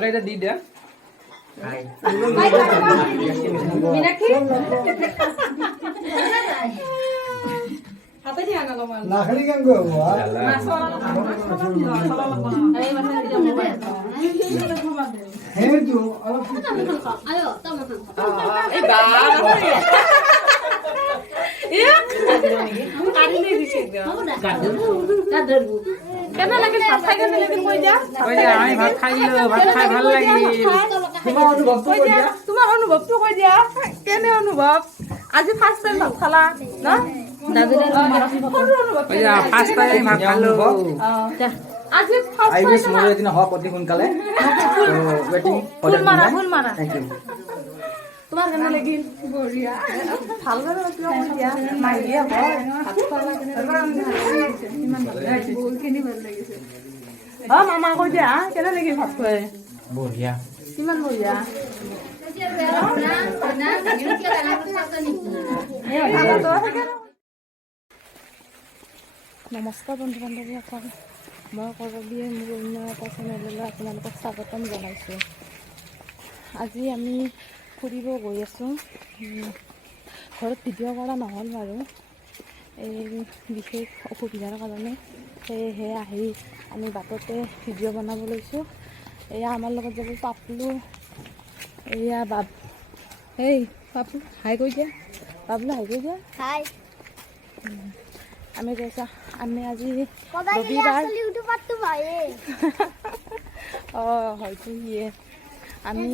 তৰকাৰীটা দি দিয়া নাখালি কেন গো সেইটো অলপ কেনে লাগিল ভাত খাই কেনে লাগিল কৈ দিয়া আমি ভাত খাইলো ভাত খাই ভাল লাগিল তোমাৰ অনুভৱটো কৈ দিয়া কেনে অনুভৱ আজি ফাৰ্ষ্ট টাইম ভাত খালা ন ফাৰ্ষ্ট টাইম ভাত খালো আজি ফাৰ্ষ্ট টাইম এদিন হওক অতি সোনকালে ফুল মাৰা তোমাৰ কেনে লাগিল বঢ়িয়া ভাল লাগে দিয়া মাহিয়া হয় ভাত খোৱা ইমান ভাল লাগিছে বহুতখিনি ভাল লাগিছে মামা কৈ দিয়া কেনে লাগিল ভাত খুৱাই বঢ়িয়া কিমান বঢ়িয়া নমস্কাৰ বন্ধু বান্ধৱীসকল মই কৰবিয়ে মোৰ অন্য এটা চেনেললৈ আপোনালোকক স্বাগতম জনাইছোঁ। আজি আমি ফুৰিব গৈ আছোঁ। ঘৰত ভিডিঅ' কৰা নহ'ল বাৰু এই বিশেষ অসুবিধাৰ কাৰণে, সেয়েহে আহি আমি বাটতে ভিডিঅ' বনাব লৈছোঁ। এয়া আমাৰ লগত যাব পাপলু, এয়া এই পাপলু হাই কৈ দিয়া, পাপলু হাই কৈ দিয়া হাই। আমি কৈছা আমি আজি ৰবিবাৰ হয়তো সিয়ে আমি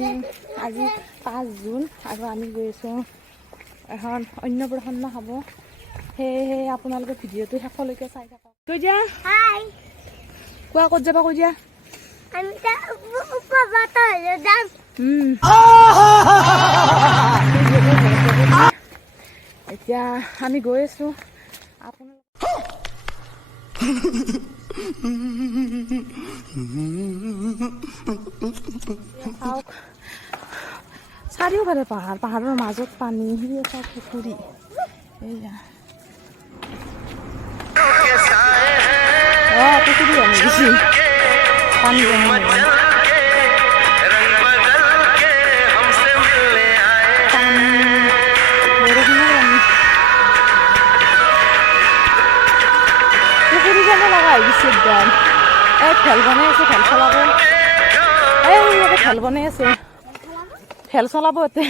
আজি 5 জুন আৰু আমি গৈ আছোঁ এখন অন্নপ্ৰাশন খাব। সেয়েহে আপোনালোকে ভিডিঅ'টো শেষলৈকে চাই থাকক। কৈ দিয়া হাই। কোৱা ক'ত যাবা কৈ দিয়া। আমি যাম। এতিয়া আমি গৈ আছোঁ। আপোনালোক চাওক চাৰিওফালে পাহাৰ, পাহাৰৰ মাজত পানী, সি এটা পুখুৰী। এয়া পুখুৰী আনি দিছি পানী পুখুৰী যেনে লগা হৈ গৈছে একদম। এই খেল বনাই আছে, খেল চলাব। এই ইয়াতে খেল বনাই আছে, খেল চলাব ইয়াতে।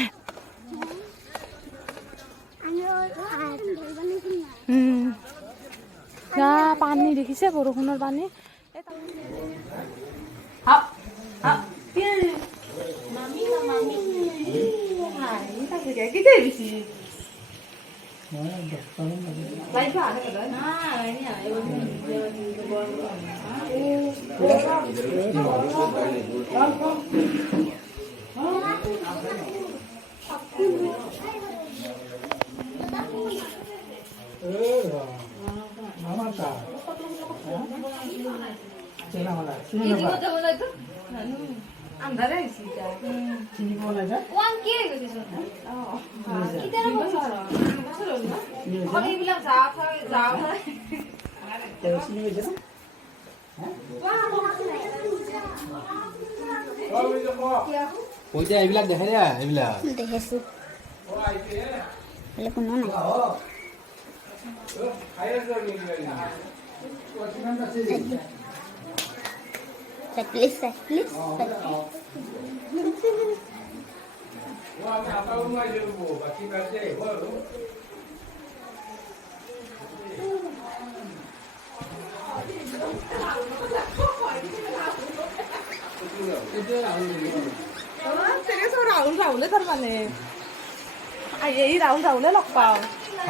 পানী দেখিছে, বৰষুণৰ পানী। এইবিলাক দেখাই দিয়া, এইবিলাক দেখিছোঁ কোনো নাই। প্লিজ ৰাহুলে তাৰমানে এই ৰাহুলে লগ পাওঁ।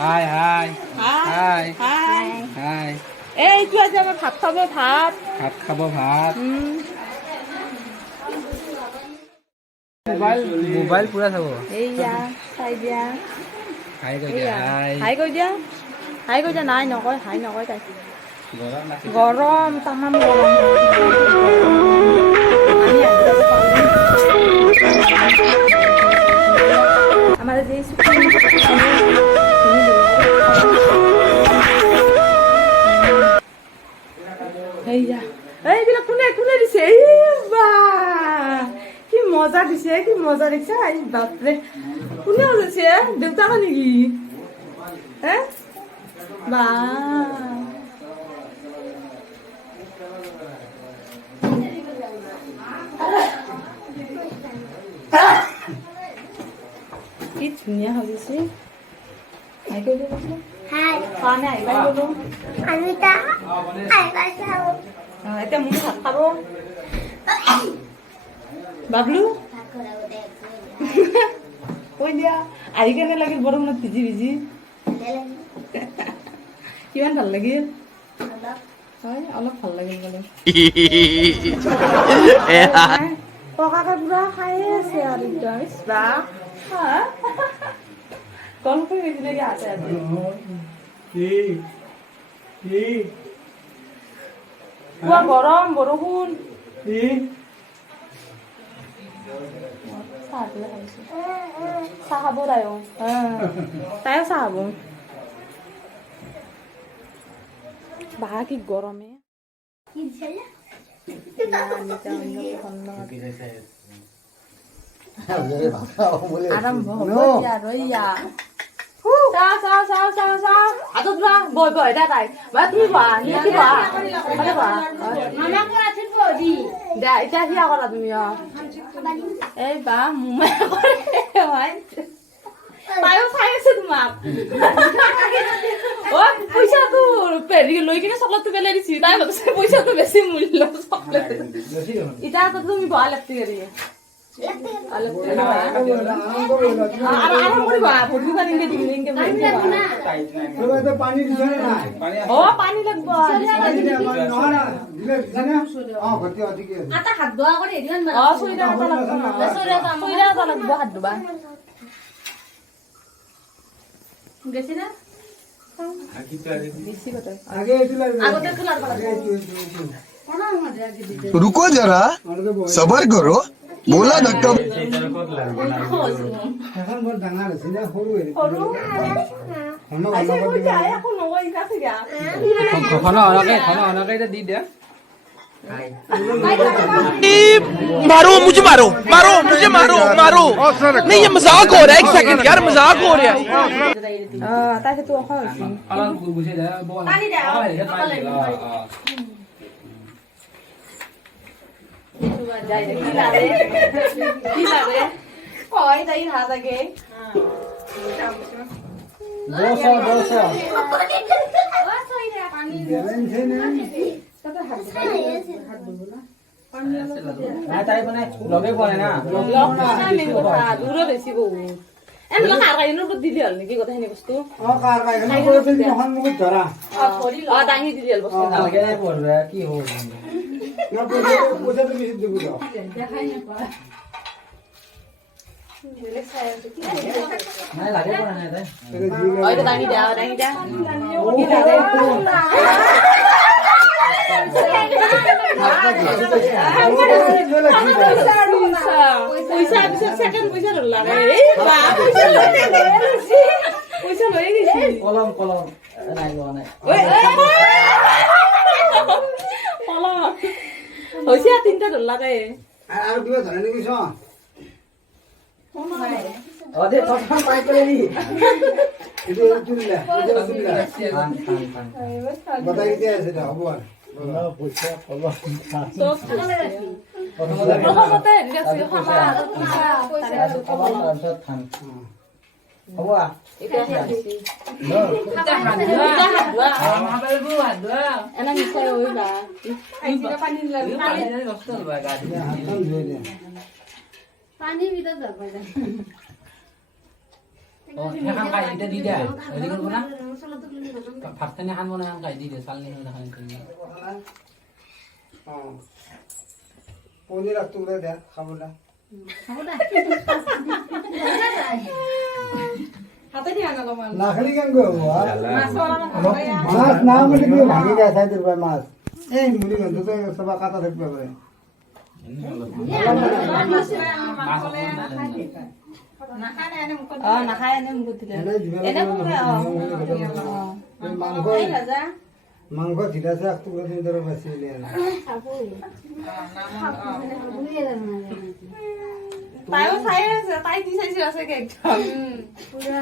হাই হাই হাই হাই হাই এইটো আজি আমাৰ ভাত খাব, ভাত খাব ভাত। মোবাইল পুৰা চাব। এইয়া চাই দিয়া, হাই কৈ দিয়া, হাই কৈ দিয়া, হাই কৈ দিয়া। নাই নকয়, হাই নকয় তাই। গৰম তামাম গৰম। আমাৰ যে এইবিলাক কোনে দিছে? মজা দিছে কি মজা দিছে বাপরে কোনে হচ্ছে দেউতা নেকি হ্যাঁ বা কি ধুনীয়া হৈ গৈছে Hai. কাৰণে আহিবা বোলো Anita. Hai, Basau. এতিয়া মোক ভাত খাব বাবলু কৈ দিয়া আহি কেনে লাগিল বৰষুণত ভিজি ভিজি কিমান ভাল লাগিল হয় অলপ ভাল লাগিল বোলে পকাকে পুৰা খায়ে আছে আৰু একদম ইছবা কল কৰি গৈছিলে কি আছে আজি পুৰা গৰম বৰষুণ চাহ দিলে খাইছো চাহ খাব তাইও তাইও চাহ খাব বা কি গৰমে আৰম্ভ হ'ব এতিয়া আৰু ইয়া চাহ চাহ চাহ চাহ চাহ হাতত লোৱা বৈ বৈ দে তাই বা তুমি বহা নিকি বহা দে এতিয়া সিয়া কৰা তুমি এই বা মুমাই কৰে তাইও চাই আছে তোমাক অ পইচাটো পেৰি লৈ কিনে চকলেটটো পেলাই দিছি তাই ভাবিছে পইচাটো বেছি মূল্য চকলেট এতিয়া তুমি বহা লেফটি কৰি পানী লাগব হাত ধুবা গেছি না रुको जरा सबर करो बोला धक्का দি দিয়া मारो मुझे मारो मारो मुझे मारो मारो नहीं ये मजाक हो रहा है एक सेकंड यार मजाक हो रहा है তাকে তো অখা হৈছে অলপ গুছি যায় পানী দে কি লাগে কয় তাই হাত আগে লগে পৰে না দূৰত বেছি বহু এনে কাৰ কাহিনীৰ দিলি হল নেকি কথাখিনি বস্তু দাঙি দিলি হল বস্তু কি হল নাই লাগে পৰা নাই দাঙি দিয়া দাঙি দিয়া পইচা পিছত সেকেন্ড পইচা ধৰলা পইচা লৈ গেছি কলম কলম নাই লোৱা নাই কলম হৈছে তিনটা ধৰলা ৰে আৰু কিবা ধৰে নেকি চ অদে কথা পাই করে দি এইটো তুলিলা খান খান খান বতাই দিয়া আছে এটা হ'ব আৰু পইচা কলম প্ৰথমতে গেছি খামা তাৰপিছত খান হ'ব এনা মিঠাই হইবা পানি ভিতৰ যাব এখন কাই এটা দি দিয়া হেৰি কৰিব না ভাতখিনি খান বনাই কাই দি দিয়া চালনি হৈ নাখান পনীৰ ৰাখতো বোলে দে খাব দে হাতে দিয়া না লমান নাখালি কেন গো মাছ না মানে কি ভাঙি যায় চাই দিবা মাছ এই মুলি গন্ধ তো সবা কাটা থাকবে পারে নাখায় এনে মুখ দিলে এনে কোনে মাংস মাংস ঢিলাছে রাখতো বোলে দিন ধরে বাঁচিলে না তাইও চাই আছে তাই কি চাইছে আছে একদম পুৰা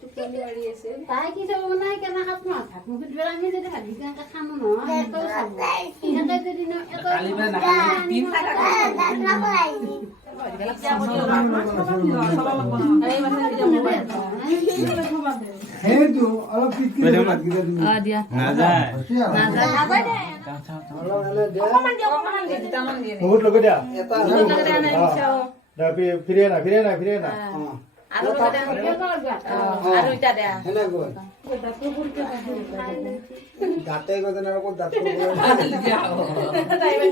টোপনি মাৰি আছে তাই কি চাব মানে কেনেকা তোমাৰ ভাত মুখত বেলা আমি যদি ভাবি কেনেকে খাম নহয় এটাও চাব এনেকে যদি ন এটা কালি মানে নাখালে সেইটো অলপ পিটকি ভাতকেইটা তুমি দিয়া নাযায় অলপ হ'লে দিয়া বহুত লগে দিয়া এটা ফিরে না আৰু ইটা দিয়া সেনেকৈ দাঁতে গজে আৰু ক'ত দাঁত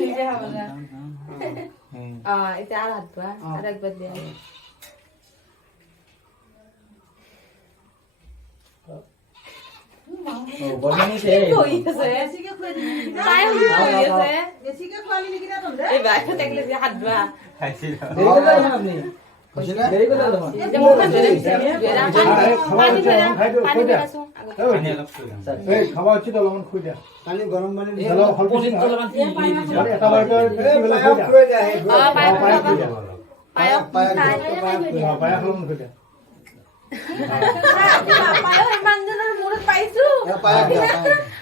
নিজে খাব এতিয়া আৰু হাত ধোৱা আৰু একবাৰ দিয়া খাওয়া উচিত অলপমান খুই দিয়া পানী গৰম পানী এটা বাড়িতে পায়া খালন খুই দিয়া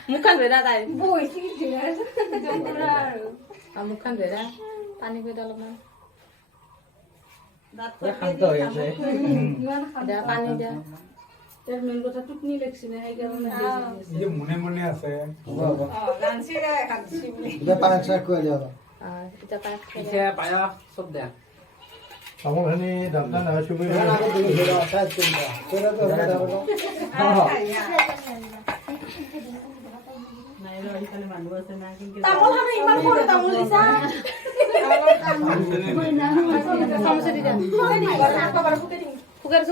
মুখখন ধৰা তাই মুখখন ধৰা পানী খুৱাই অলপমান শান্ত হৈ আছে দিয়া পানী দিয়া মনে মনে আছে পায়স চাক খুৱাই দিয়া এতিয়া পানী পিছে পায়স চব দে তামোলখিনি দামটা নহয় চুবি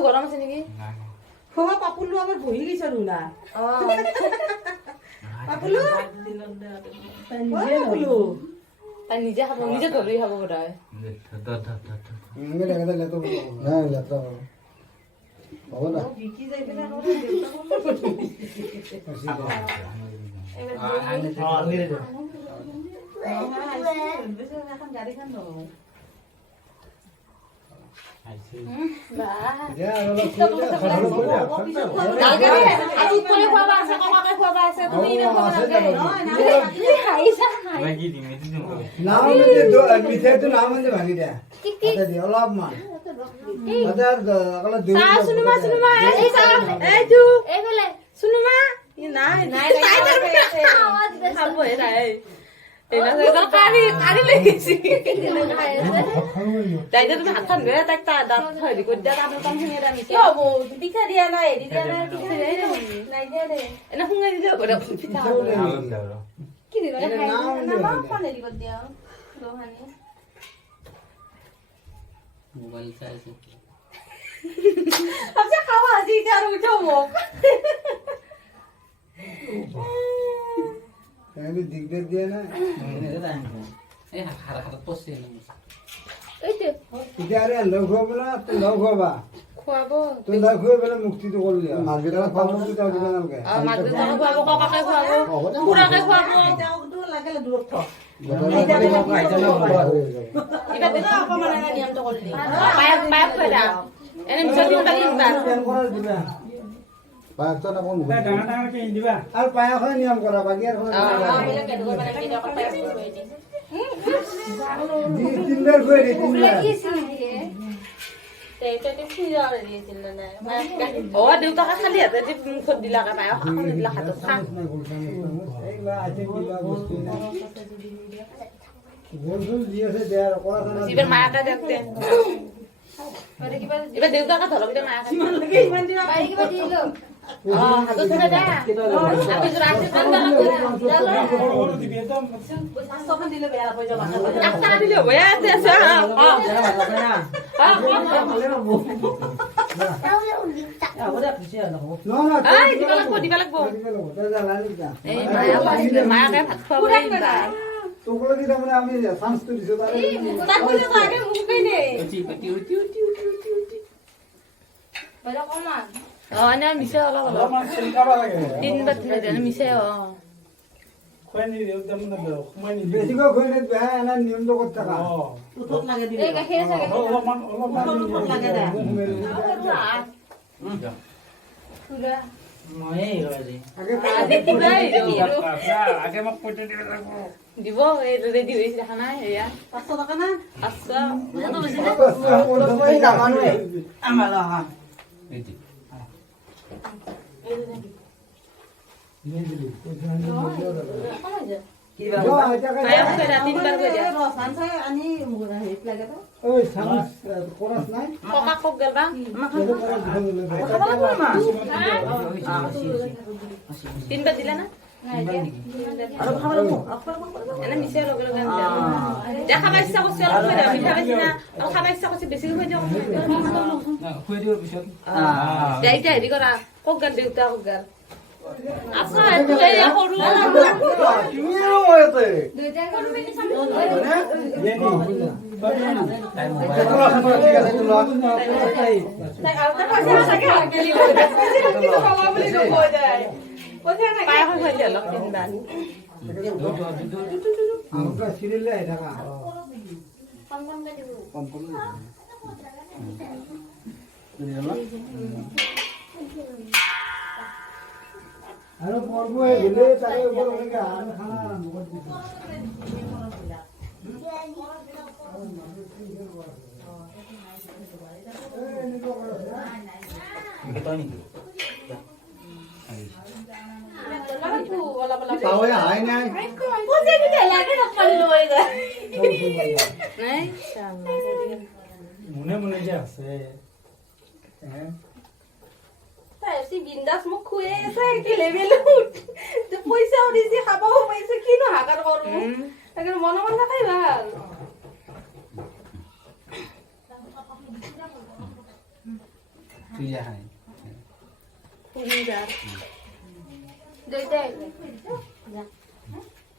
গৰম আছে নেকি পাপুলো আবাৰ বহি গেছে ৰুনা পাপুলো তাই নিজে খাব নিজে ধৰি খাব বোধহয় হ'ব না বিকি যাই পেলাই এখন গাড়ীখন নহয় মিঠাইটো নাম আছে ভাঙি দিয়া অলপমান তুমি হাতখন ধৰে তাইক তাৰ দাঁত হেৰি কৰি দিয়া তাৰ কাম শুনি পিঠা দিয়া নাই হেৰি দিয়া নাই নাই দিয়া দে এনে শুঙাই দিলে হ'ব দে পিঠা কি দিবা খাই হেৰি কৰি দিয়া মোবাইল চাইছে আচ্ছা খাওয়া আজি এতিয়া আৰু উঠো মোক দিগদাৰ দিয়ে না এই হাতত পচি এতিয়া আৰে লগ খুৱাবলা তুই লগ খুৱাবা খুৱাব তুই লগ খুৱাই পেলাই মুক্তিটো কৰিলি মাৰ্কেটৰ খুৱাব তুই দিব নালাগে মাকে খুৱাব ককাকে খুৱাব খুৰাকে খুৱাব তেওঁটো লাগিলে দূৰত থ এটা বেটা অকমান নিয়মটো কৰিলি পায়ক খুৱাই দা এনে মিছা দিও তাকি দিবা পায়সটো না কোন দিবা আর পায়সে নিয়ম করা বাকি আর তিনবার করে তিনবার দেউতাকে খালি হাতে মুখত দিলাকে পায়স দিলা হাতত খা এবার মায়াকে দেখতে এবার দেউতাকে ধরক দে মায়াকে হাতত ধরে দে আমি জোর আশীর্বাদ দিলে বেয়া হৈ যাব একটা দিলে হয়ে আছে আছে দিবা লাগবো এই মায়াকে ভাত খুৱাব তোকলে কি তাৰমানে আমি চান্সটো দিছো এনে মিছে অলপ অলপ তিনবাৰ মিছে খুৱাই নিদিওঁ তাৰমানে সোমাই নিদিওঁ বেছিকৈ খুৱাই বেয়া এনে নিয়মটো ক'ত থকা এই গাখীৰ চাগে অলপমান মই এই আজি আগে আজি কিবা আগে মোক পইচা দিব লাগিব দিব এই ৰেডি হৈছে দেখা নাই এয়া 500 টকা না 500 ককা কক গেল বা তিনবার দিলা না এনে মিশে লগে লগে দেখা পাইছা কইছে অলপ মিঠা পাইছি না আৰু খাবা ইচ্ছা কইছে বেছি হৈ যাও খুৱাই দিবৰ পিছত যাইতা হেৰি কৰা কক গেল দেউতা কক গেল আচ্ছা এটো এই সৰু আৰু পৰ্বই গ'লে তাৰে ওপৰলৈকে আমি খানা আৰম্ভ কৰি দিছোঁ তাৱে আহাই নাই মনে মনে যে আছে বিন্দাস মোক খুৱে আছে কেলে বেলে পইচাও দিছে খাব সোমাইছে কিনো হাকাৰ কৰো তাকে মনে মনে থাকাই ভাল তুই যা হাই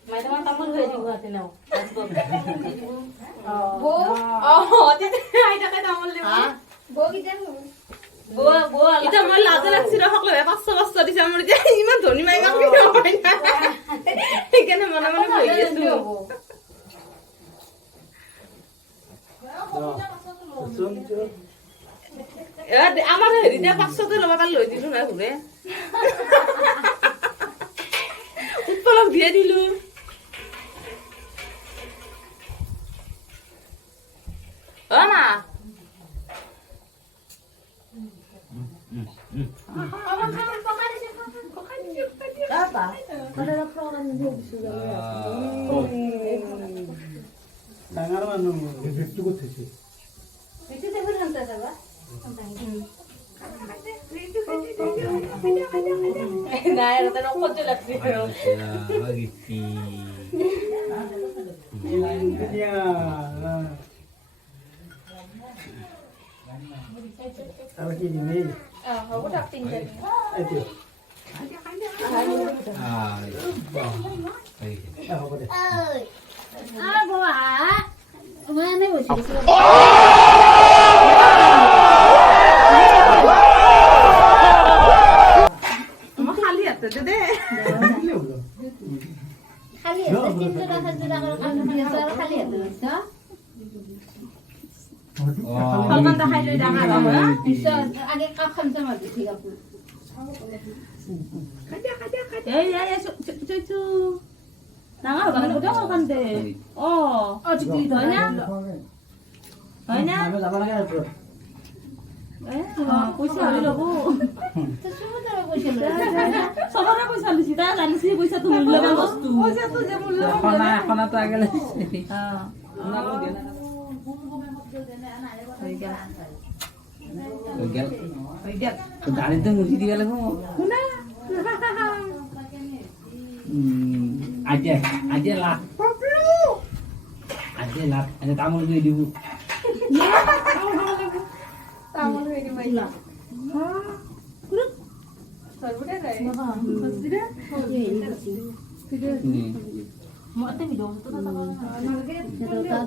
মাই তোমাৰ তামোল হয়ে দিব হাতে নাও এতিয়া মই লাজে লাগছিল সকলোৱে 500 দিছে মোৰ এতিয়া ইমান ধনী মাই কাম কি নহয় সেইকাৰণে মনে মনে বহি আছো আমাৰ হেৰিতে 500 ল'ব পাৰ লৈ দিলো না ঘূৰে উৎপলক দিয়ে দিলো অ মা ডাঙৰ মানুহ ব্যক্তি ক'ত থৈছে নাই আৰু তাৰ সহ্য লাগছে আৰু কি দিমেই হ'ব তাক তিনটা এইটো হ'ব দে খালি আছে দে অলপমান দেখাই লৈ ডাঙৰ আগে কাপ খামছে মাতি ঠিক আছে এই ডাঙৰ হ'ব লাগিব ডাঙৰ কান্দে অ হয় না হয় না যাব লাগে আৰু পইচা হলে ল'ব চবৰে পইচা লৈছি তাই জানিছি পইচাটো মূল্যৱান বস্তু পইচাটো যে মূল্যৱান এখনাতো আগে লাগিছে গাড়ীতে মুচি দিব লাগিব এতিয়া লাভ এনে তামোল কৰি দিব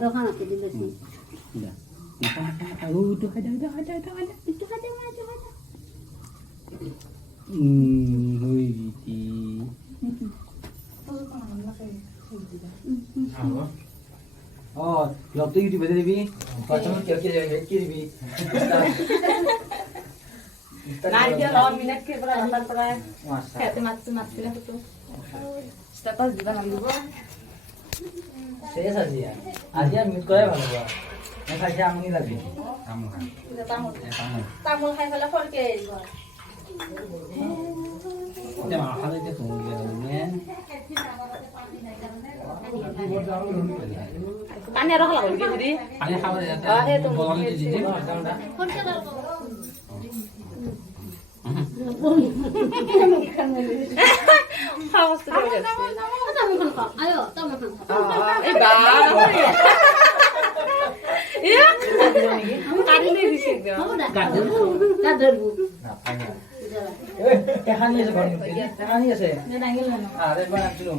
দোকানতে দিলেছি তুই কি বেঁধে দিবি প্রথমে কি দিবি নাই দিয়া লম মিনিট কে বলা রান্নার পড়ায় খেতে মাছছি না তো স্ট্যাটাস দিবা লাগিব শেষ আজি আর মিট করাই ভালো বা না খাইছে আমনি লাগবে তামোল খাই পেলাই ফৰকে আহিব ওটা মা খাইতে তুমি মেন পানি আর খালা হইগে দিদি পানি খাবার যাতে বলনি দিদি দাঁড়া খাওয়াস তো গেছে আয়ো তামা খান এই বা ইয়া কাটি নেই দিছে কাদরবু না পানি এই কাহানি আছে ঘর কাহানি আছে আরে বানা দিলো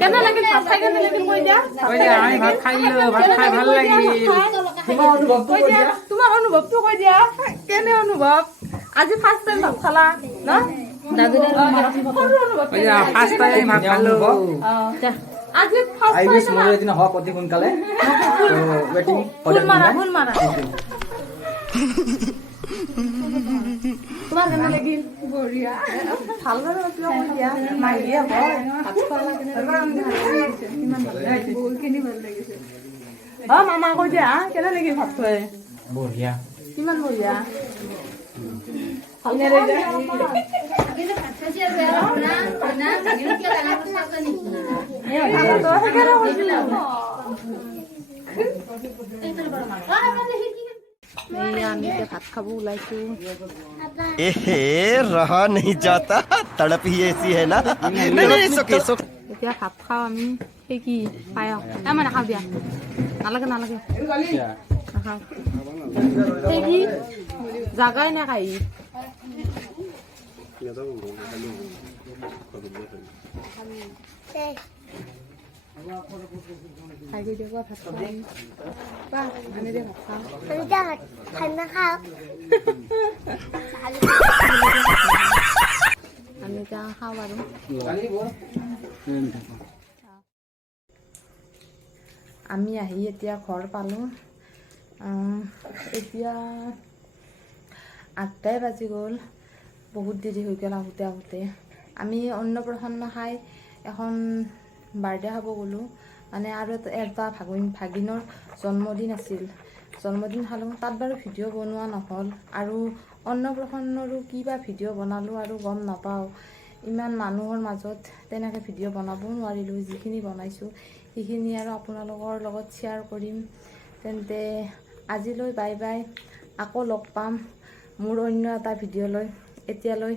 কেন লাগে ভাত খাই কেন লাগে কই যা আমি ভাত খাইলো ভাত খাই ভাল লাগে তোমার অনুভব তো কই যা তোমার অনুভব তো কই দিয়া কেনে অনুভব আজি ফার্স্ট টাইম ভাত খালা না ওই যা ফার্স্ট টাইম ভাত খাইলো আজি ফার্স্ট আই উইশ মোর এদিন হক অতি কোনকালে তো ওয়েটিং ভুল মারা তোমার কেন লাগিল বঢ়িয়া ভাল লাগে কিয় কই দিয়া মাই দিয়া হয় ভাত খোৱা লাগে কিমান ভাল লাগিছে বহুত কিনি ভাল লাগিছে মামা কই দিয়া কেনে লাগিল ভাত খাই বঢ়িয়া কিমান বঢ়িয়া ভাল নেৰে যা কিন্তু ভাত খাইছে আৰু না ভাগিনত কি ডাঙৰ কথা আছে নেকি তো হেকারে হইছিল আমি ভাত খাব ওলাইছো एहे रहा नहीं जाता तड़प ही ऐसी है ना नहीं नहीं सुके सुक এতিয়া ভাত খাওঁ আমি সেই কি পায়স মানে নাখাওঁ দিয়া নালাগে নাখাওঁ সেই কি জাগাই না খাই খাই গৈ দিয়ক ভাত খাওঁ আনি দে ভাত খাওঁ আমি এতিয়া খাওঁ বাৰু আমি আহি এতিয়া ঘৰ পালোঁ এতিয়া 8টাই বাজি গ'ল বহুত দেৰি হৈ গ'ল আহোঁতে আমি অন্নপ্ৰসন্ন খাই এখন বাৰ্থডে খাব গ'লোঁ মানে আৰু এটা ভাগিনৰ জন্মদিন আছিল জন্মদিন খালোঁ তাত বাৰু ভিডিঅ' বনোৱা নহ'ল আৰু অন্নপ্ৰসন্নৰো কিবা ভিডিঅ' বনালোঁ আৰু গম নাপাওঁ ইমান মানুহৰ মাজত তেনেকৈ ভিডিঅ' বনাব নোৱাৰিলোঁ যিখিনি বনাইছোঁ সেইখিনি আৰু আপোনালোকৰ লগত শ্বেয়াৰ কৰিম তেন্তে আজিলৈ বাই বাই আকৌ লগ পাম মোৰ অন্য এটা ভিডিঅ'লৈ এতিয়ালৈ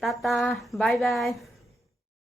টাটা বাই বাই